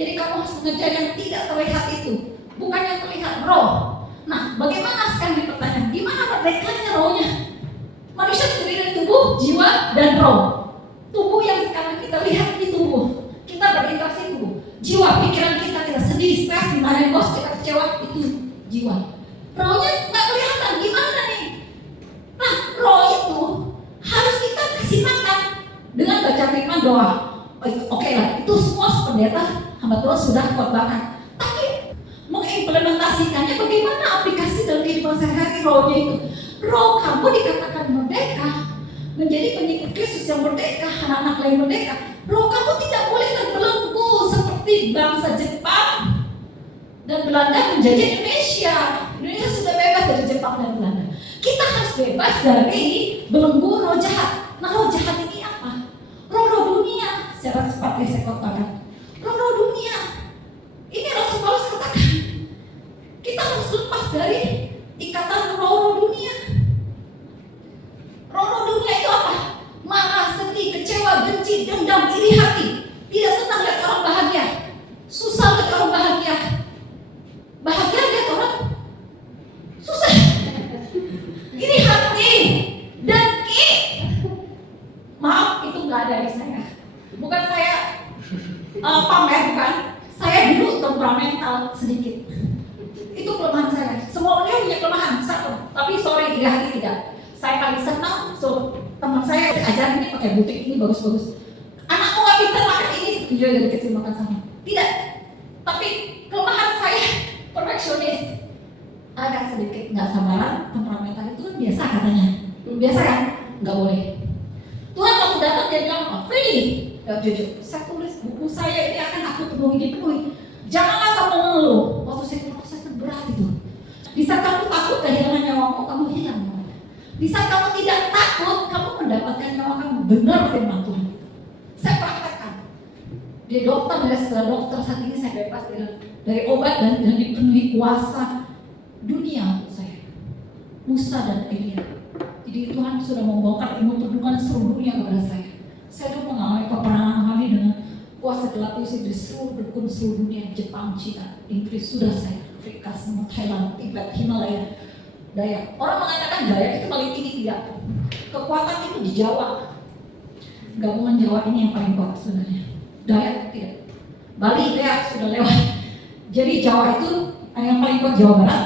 Jadi kamu harus mengejar yang tidak terlihat itu, bukan yang terlihat, roh. Nah, bagaimana sekarang dipertanyakan, gimana merdekanya rohnya? Manusia terdiri dari tubuh, jiwa, dan roh. Tubuh yang sekarang kita lihat di tubuh, kita berinteraksi tubuh. Jiwa, pikiran kita sedih, stres, dimarahin bos, kita kecewa, itu jiwa. Rohnya nggak kelihatan, gimana nih? Nah, roh itu harus kita kasih makan dengan baca firman, doa. Oke lah, itu semua pendeta hamba Tuhan sudah khotbahkan. Tapi mengimplementasikannya bagaimana aplikasi dalam kehidupan sehari-hari rohnya itu? Roh kamu dikatakan merdeka, menjadi pengikut Kristus yang merdeka, anak-anak lain merdeka. Roh kamu tidak boleh terbelenggu seperti bangsa Jepang dan Belanda menjajah Indonesia. Indonesia sudah bebas dari Jepang dan Belanda. Kita harus bebas dari belenggu roh jahat. Nah, roh jahat ini apa? Roh-roh dunia. Secara seperti saya katakan, roh-roh dunia. Ini Rasul Paulus katakan, kita harus lepas dari ikatan roh-roh dunia. Roh-roh dunia itu apa? Marah, sedih, kecewa, benci, dendam, iri hati. Tidak senang lihat orang bahagia, susah lihat orang bahagia. Bahagia lihat orang susah. Iri hati, dengki. Maaf, itu nggak ada di saya. Bukan saya pamer, bukan. Saya dulu temperamental sedikit. Itu kelemahan saya. Semua orang punya kelemahan satu, tapi sorry, iri hati tidak. Saya paling senang, teman saya ajarin ini pakai butik ini bagus-bagus. Anakmu nggak pintar makan ini, setuju dari kecil makan sama. Tidak. Tapi kelemahan saya perfeksionis, agak sedikit nggak sabaran, temperamental itu kan biasa katanya. Biasa kan? Nggak boleh. Tuhan waktu datang dia bilang apa? Free. Ya jujur, saya tulis buku saya ini akan aku dipenuhi. Janganlah kamu mengeluh. Waktu saya proses berat itu. Di saat kamu takut kehilangan nyawamu, kamu hilang. Di saat kamu tidak takut, kamu mendapatkan nyawa kamu. Benar firman Tuhan. Saya praktekkan. Dia dokter, dari setelah dokter saat ini saya bebas dari obat dan dipenuhi kuasa dunia untuk saya. Musa dan Elia. Jadi Tuhan sudah membongkar ilmu perdukan seluruh dunia kepada saya. Saya dulu mengalami peperangan kami dengan kuasa gelap itu di seluruh dukun seluruh dunia, Jepang, Cina, Inggris sudah saya, Afrika, semua Thailand, Tibet, Himalaya. Dayak. Orang mengatakan Dayak itu paling tinggi, tidak. Kekuatan itu di Jawa. Gabungan Jawa ini yang paling kuat sebenarnya. Dayak tidak. Bali, Dayak sudah lewat. Jadi Jawa itu yang paling kuat Jawa Barat,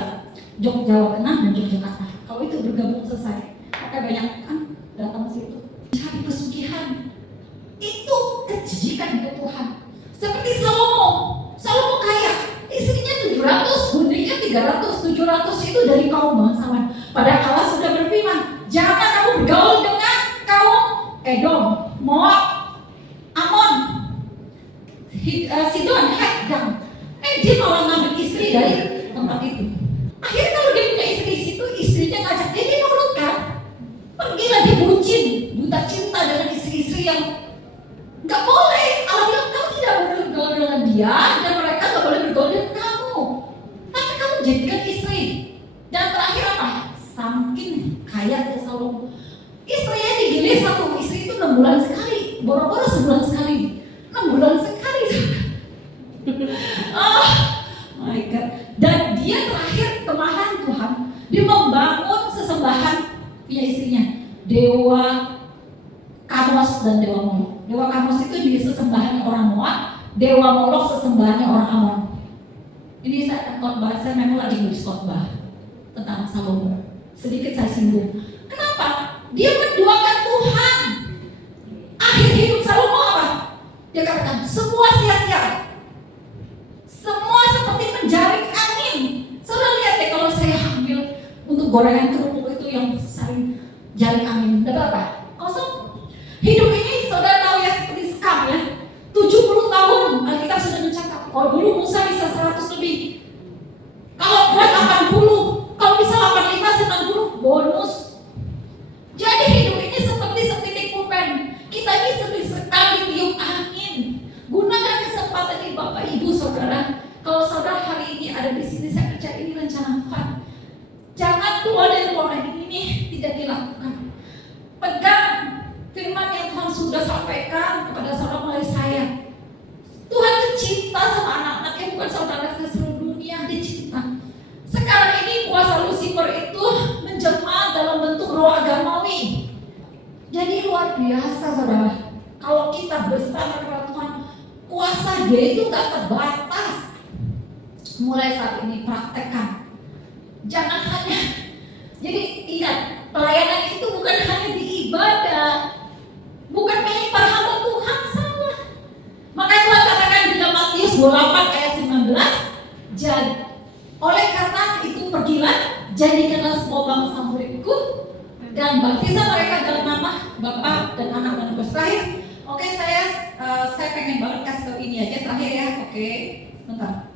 Jawa Tengah dan Yogyakarta. Kalau itu bergabung selesai, maka banyak kan datang ke situ. Cari pesugihan. Itu kejijikan dari Tuhan. Seperti Salomo. Salomo kaya. Istrinya 700, guntingnya 300, 700 itu dari kaum bangsawan. Padahal Allah sudah berfirman, jangan kamu bergaul dengan kaum Edom, Moab, Amon, Sidon, Het, dan dia malah ngambil istri dari tempat itu. Akhirnya kalau dia punya istri di situ, istrinya ngajak dia nurut kan? Pergilah dia bucin, buta cinta dengan istri-istri yang nggak boleh. Allah bilang kamu tidak boleh bergaul dengan dia dan mereka nggak boleh bergaul dengan kamu. Tapi kamu jadikan istri. Dan terakhir apa? Saking kaya Salomo, istrinya digilir satu istri itu 6 bulan sekali, boro-boro sebulan sekali, 6 bulan sekali. Oh my God. Dan dia terakhir kemarahan Tuhan, dia membangun sesembahan punya istrinya, dewa Kamos dan dewa Molok. Dewa Kamos itu di sesembahannya orang Moab, dewa Molok sesembahannya orang Amon. Ini saya khotbah, saya memang lagi nulis khotbah tentang Salomo. Sedikit saya singgung. Kenapa? Dia menduakan Tuhan. Akhir hidup Salomo apa? Dia katakan semua sia-sia. Semua seperti menjaring angin. Saudara lihat deh kalau saya ambil untuk gorengan kerupuk itu yang saling jaring angin. Dapat apa? Kosong. Hidup ini saudara tahu ya seperti skam ya. 70 tahun Alkitab sudah mencatat. Kalau dulu Musa bisa 100 lebih. Kalau buat 80, kalau bisa 85, 90 bonus. Jadi hidup ini seperti setitik pulpen. Kita ini seperti sekali tiup angin. Gunakan kesempatan ini Bapak Ibu Saudara. Kalau saudara hari ini ada di sini, saya percaya ini rencana Tuhan. Jangan keluar dari ruangan ini tidak dilakukan. Pegang firman yang Tuhan sudah sampaikan kepada saudara melalui saya. Tuhan itu cinta sama luar biasa, saudara. Kalau kita bersama kepada Tuhan, kuasa Dia itu gak terbatas. Mulai saat ini praktekkan. Jangan hanya, jadi ingat, pelayanan itu bukan hanya di ibadah, bukan milik para hamba Tuhan saja. Maka Tuhan katakan di dalam Matius 28 ayat 19, jadi oleh karena itu pergilah, jadikanlah semua bangsa muridku dan baptislah mereka dalam nama Bapa dan Anak dan Roh Kudus. Oke, saya pengen banget kasih tahu ini aja terakhir ya. Oke, bentar.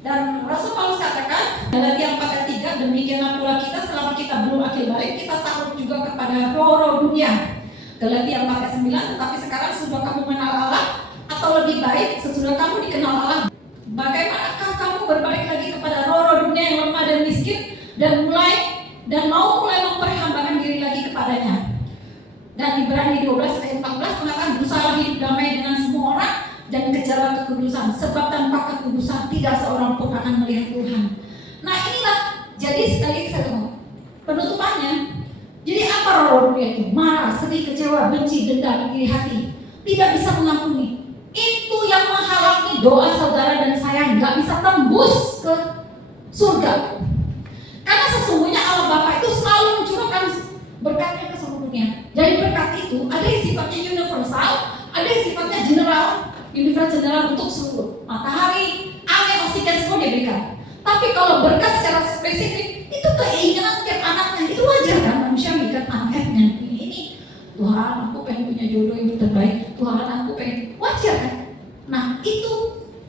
Dan Rasul Paulus katakan Galatia 4 ayat 3, demikianlah pula kita selama kita belum akhir balik, kita takut juga kepada roh-roh dunia. Galatia 4 ayat 9, tetapi sekarang sudah kamu mengenal Allah, atau lebih baik sesudah kamu dikenal Allah, bagaimanakah kamu berbalik lagi kepada roh-roh dunia yang lemah dan miskin dan mau mulai memperhambakan diri lagi kepadanya. Dan Ibrani 12 ayat 14 mengatakan, berusaha hidup damai dengan semua orang dan kejarlah kekudusan, sebab tanpa kekudusan tidak seorang pun akan melihat Tuhan. Nah inilah, jadi sekali saya ngomong penutupannya. Jadi apa roh dunia itu? Marah, sedih, kecewa, benci, dendam, iri hati, tidak bisa mengampuni. Itu yang menghalangi doa saudara dan saya nggak bisa tembus ke surga. Karena sesungguhnya Allah Bapa itu selalu mencurahkan berkatnya ke seluruh dunia. Jadi berkat itu ada yang sifatnya universal, ada yang sifatnya general untuk seluruh matahari, angin, oksigen semua diberikan. Tapi kalau berkat secara spesifik itu keinginan setiap anaknya, itu wajar kan manusia mikir anaknya ini. Tuhan, aku pengen punya jodoh yang terbaik. Tuhan, aku pengen, wajar kan? Nah itu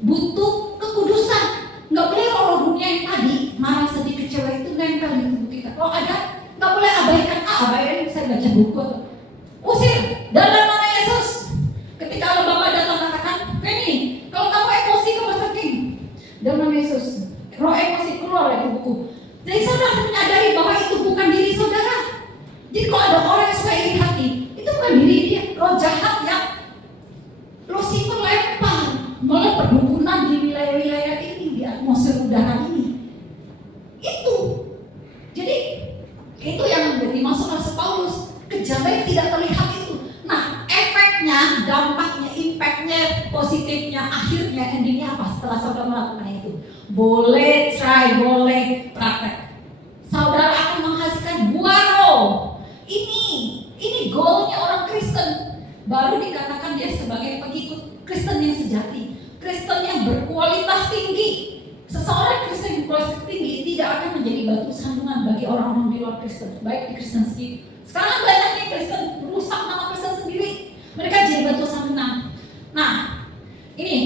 butuh kekudusan. Nggak boleh roh dunia yang tadi marah, sedih, kecewa itu nempel di tubuh kita. Kalau ada, nggak boleh abaikan. Abaikan saya baca buku. Usir dalam nama Yesus. Ketika Allah Bapa datang katakan, Feni, kalau kamu emosi kamu saking dalam nama Yesus, roh emosi keluar dari tubuhku. Jadi saudara menyadari bahwa itu bukan diri saudara. Jadi kalau ada orang yang suka iri hati, itu bukan diri dia, roh jahat yang Lucifer lempar mulai perdukunan di wilayah-wilayah ini, di atmosfer udara ini. Itu. Jadi itu yang dimaksud Rasul Paulus, kejahatan tidak terlihat itu. Nah, efeknya, dampaknya, impactnya, positifnya, akhirnya, endingnya apa setelah saudara melakukan itu? Boleh try, boleh praktek. Saudara akan menghasilkan buah roh. Ini goalnya orang Kristen. Baru dikatakan dia sebagai pengikut Kristen yang sejati, Kristen yang berkualitas tinggi. Seseorang Kristen yang berkualitas tinggi tidak akan menjadi batu sandungan bagi orang-orang di luar Kristen, baik di Kristen sendiri. Sekarang banyaknya Kristen merusak nama Kristen sendiri, mereka jadi batu sandungan. Nah, ini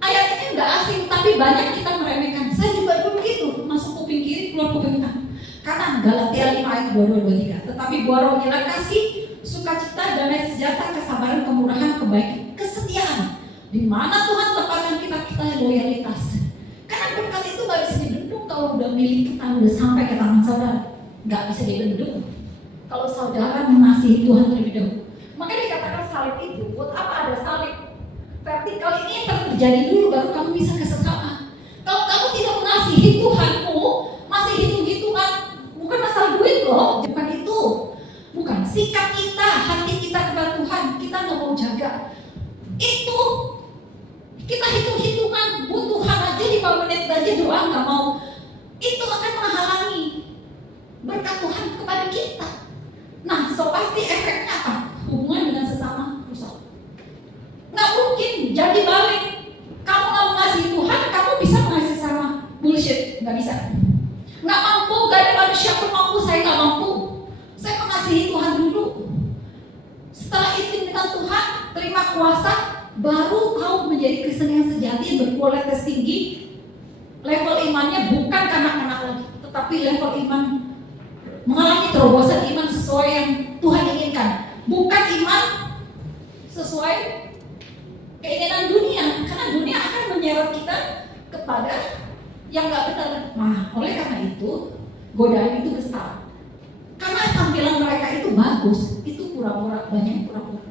ayat ini nggak asing, tapi banyak kita meremehkan. Saya juga dulu gitu, masuk kuping kiri, keluar kuping kanan. Karena Galatia 5 ayat 22-23. Tetapi buah roh ialah kasih, sukacita, damai sejahtera, kesabaran, kemurahan, kebaikan, kesetiaan. Di mana Tuhan tempatkan kita loyalitas. Karena berkat itu nggak bisa dibendung kalau udah milik kita, udah sampai ke tangan saudara, nggak bisa dibendung. Kalau saudara mengasihi Tuhan terlebih dahulu. Makanya dikatakan salib itu, buat apa ada salib? Vertikal ini yang terjadi dulu baru kamu bisa ke sesama. Kalau kamu tidak mengasihi Tuhanmu, masih hitung-hitungan, bukan masalah duit loh, bukan itu. Bukan, sikap kita, hati kita kepada Tuhan, kita nggak mau jaga. Itu kita hitung-hitungan, Tuhan aja 5 menit aja doa nggak mau. Itu akan menghalangi berkat Tuhan kepada kita. Nah, so pasti efeknya apa? Hubungan dengan sesama rusak. Nggak mungkin jadi balik. Kamu nggak mengasihi Tuhan, kamu bisa mengasihi sesama. Bullshit, nggak bisa. Nggak mampu, gak ada manusia pun mampu. Saya nggak mampu. Saya mengasihi Tuhan dulu. Setelah itu dengan Tuhan, terima kuasa, baru kau menjadi Kristen yang sejati, berkualitas tinggi. Level imannya bukan kanak-kanak lagi, tetapi level iman mengalami terobosan iman sesuai yang Tuhan inginkan. Bukan iman sesuai keinginan dunia, karena dunia akan menyeret kita kepada yang nggak benar. Nah, oleh karena itu godaan itu besar. Karena tampilan mereka itu bagus, itu pura-pura, banyak pura-pura.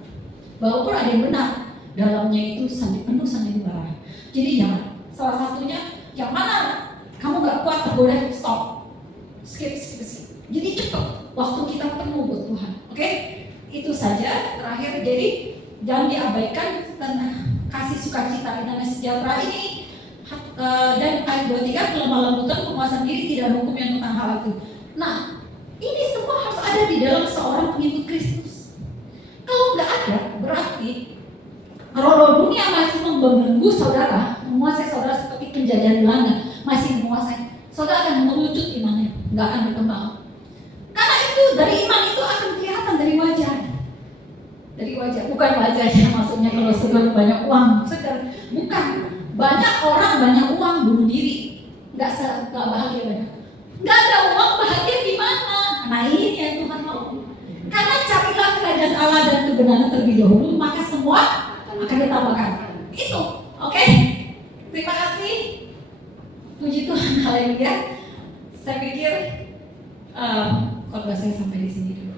Walaupun ada yang benar, dalamnya itu sangat penuh sangat barah. Jadi jangan. Salah satunya yang mana kamu nggak kuat tergoda, stop, skip. Jadi cepat. Waktu kita penuh buat Tuhan. Oke? Itu saja terakhir, jadi jangan diabaikan tentang kasih sukacita dan sejahtera ini. Dan ayat 23, kelemah lembutan, penguasaan diri, tidak ada hukum yang tentang hal itu. Nah, ini semua harus ada di dalam seorang pengikut Kristus. Kalau nggak ada, berarti roh dunia masih membelenggu saudara, menguasai saudara seperti penjajahan Belanda, masih menguasai. Saudara akan mengerucut imannya, nggak akan berkembang. Karena itu dari iman itu akan kelihatan dari wajah. Dari wajah, bukan wajahnya maksudnya kalau saudara banyak uang, saudara bukan. Banyak orang banyak uang bunuh diri, nggak bahagia banyak. Nggak ada uang bahagia gimana? Nah ini yang Tuhan mau. Karena carilah kerajaan Allah dan kebenaran terlebih dahulu, maka semua akan ditambahkan. Itu, oke? Terima kasih. Puji Tuhan, haleluya. Saya pikir khotbah saya sampai di sini dulu.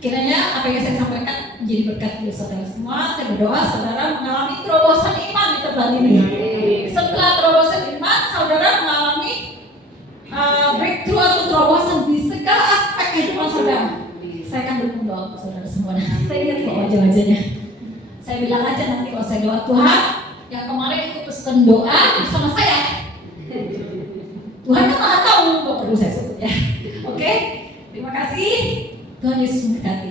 Kiranya apa yang saya sampaikan menjadi berkat bagi saudara semua. Saya berdoa saudara mengalami terobosan iman di tempat ini. Setelah terobosan iman, saudara mengalami breakthrough atau terobosan di segala aspek kehidupan saudara. Saya akan dukung doa saudara semua. Saya lihat kok wajah-wajahnya. Saya bilang aja nanti kalau saya doa, Tuhan yang kemarin ikut pesan doa bersama saya. Tuhan kan maha tahu, nggak perlu saya sebut ya. Oke, terima kasih. Tuhan Yesus memberkati.